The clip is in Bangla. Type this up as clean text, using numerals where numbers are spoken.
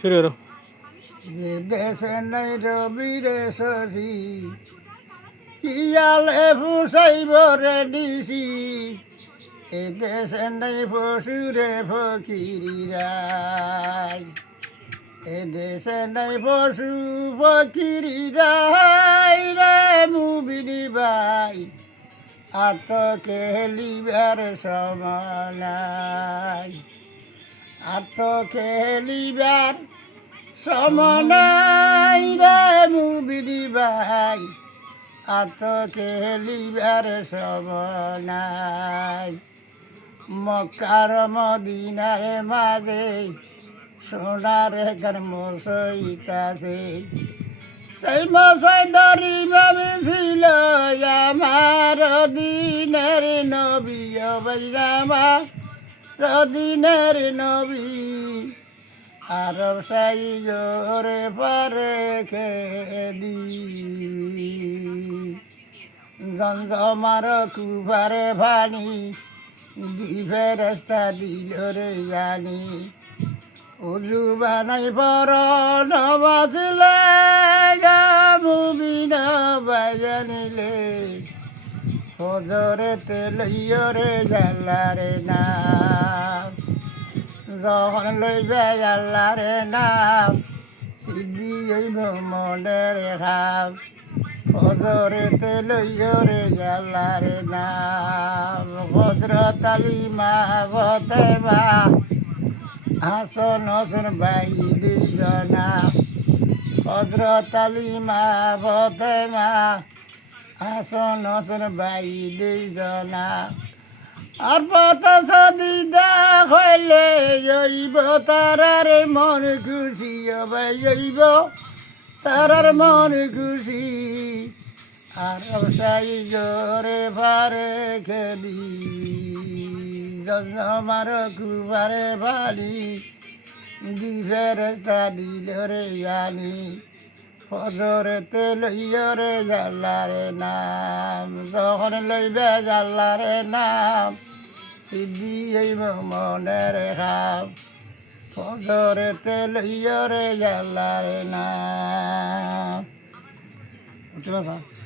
শুরু করো। যে দেশে নাই রবি রে শশী ইয়ালে ফুসাইব রে দিছি এ দেশে নাই পশুরে ফকিরিরাই এ দেশে নাই পশু ফকিরিরাই রে মুবিনি ভাই আর তো কেলিবার সমানাই আর তো কেলিবার সমানাই রে মুবিনি ভাই আর তো কেলিবার সমানাই মক্কার মদিনার মাঝে সোনার কর্ম সইতাছে সেই মশাই দরি ভাবে ছিল আমার দিনের নবী আমার দিনের নবী আর সাই জোরে পারে খেদি গঙ্গমার কুফারে ভানি দিবে রাস্তা দিল রে জানি উজু বানাই পর নবাসিলে মুবিন বাজানিলে হজরে তেলইয়রে জাল্লারে নাম যখন লইবে জাল্লারে নাম সিদ্ধি হইব মনের খাম হজরে তেলইয়রে জাল্লারে নাম হজরত আলী মা বতে মা হাসন হসন ভাই দুজনা হজরত আলী মা ফতেমা হাসন হসন ভাই দুজনা আর পথ সদিদা হইলে জৈব তারার মন খুশি ভাই জৈব তারার মন খুশি আর সাই জোরে ভারে খেলি আমার কুবারে বালি দিবে রাস্তা দিল রে জানি ফজরে লইয়রে জাল্লারে নাম যখন লইবে জাল্লারে নাম সিদ্ধি হইব মনের খাম ফজরে লইয়রে জাল্লারে নাম